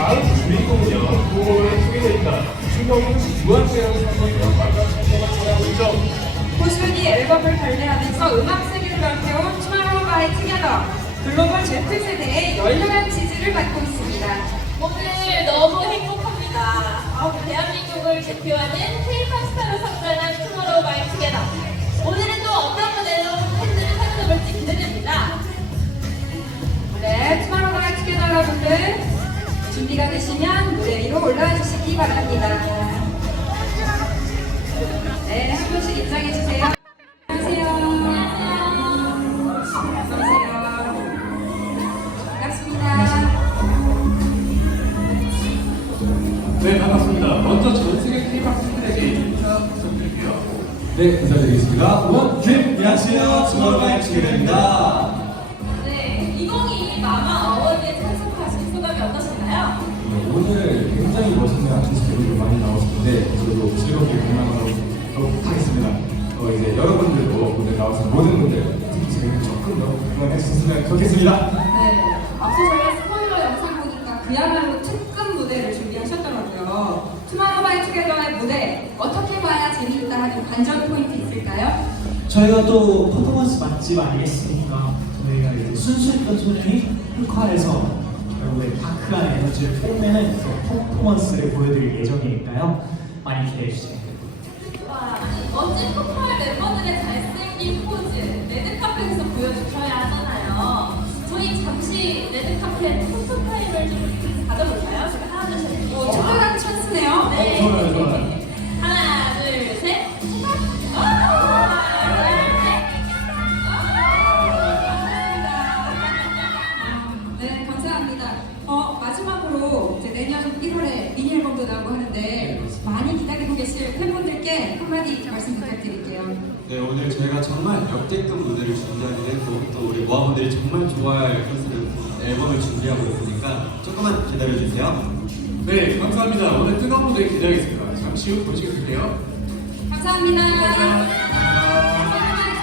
다음 주인공은요, 구호에 소개되니까 충동형 무한대한 선수이며 말과 찬성을 전하고 있죠. 꾸준히 앨범을 발매하면서 음악 세계를 넓혀온 Tomorrow by Together 글로벌 Z 세대의 열렬한 지지를 받고 있습니다. 오늘 너무 행복합니다. 아, 대한민국을 대표하는 K-pop 스타로 성장한 Tomorrow by Together. 오늘은 또 어떤 무대로 팬들을 찾아볼지 기대됩니다. 네, Tomorrow by Together가 분들 준비가 되시면 무대 위로 올라와 주시기 바랍니다. 네, 한 분씩 입장해 주세요. 안녕하세요. 어서오세요. 반갑습니다. 네, 반갑습니다. 먼저 전 세계 K-pop 팬들에게 인사 부탁드릴게요. 네, 인사드리겠습니다. 원, 네, 안녕하세요. 투모로우바이 투게더입니다. 네, 2022마 굉장히 멋있는 아티스트들이 많이 나오셨는데 저도 즐겁게 공연하도록 하겠습니다. 어, 이제 여러분들도 오늘 나오신 모든 분들 특히 저희는 조금 더 응원해주셨으면 좋겠습니다. 네, 앞서 저희가 스포일러 영상 보니까 그야말로 특급 무대를 준비하셨더라고요. 투마로우바이 투게더의 무대 어떻게 봐야 재미있다 하는 관전 포인트 있을까요? 저희가 또 퍼포먼스 맛집 아니겠습니까? 저희가 이제 순수했던 소년이 흑화해서 결국에 다크한 에너지를 뽐내는 그 퍼포먼스를 보여드릴 예정이니까요. 많이 멋진 포컬 멤버들의 잘생긴 포즈 레드카펫에서 보여주셔야 하잖아요. 저희 잠시 레드카펫 포토 타임을 좀 내년 1월에 미니 앨범도 나오고 하는데 많이 기다리고 계실 팬분들께 한마디 말씀 부탁드릴게요. 네 오늘 저희가 정말 역대급 무대를 준비하게 됐고 또 우리 모아분들이 정말 좋아할 콘서트 앨범을 준비하고 있으니까 조금만 기다려주세요 네, 감사합니다. 오늘 뜨거운 무대 기대하겠습니다. 잠시 후 보시겠을게요. 감사합니다. 감사합니다.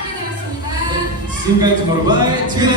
투게더였습니다. 지금까지 투모로우바이 투게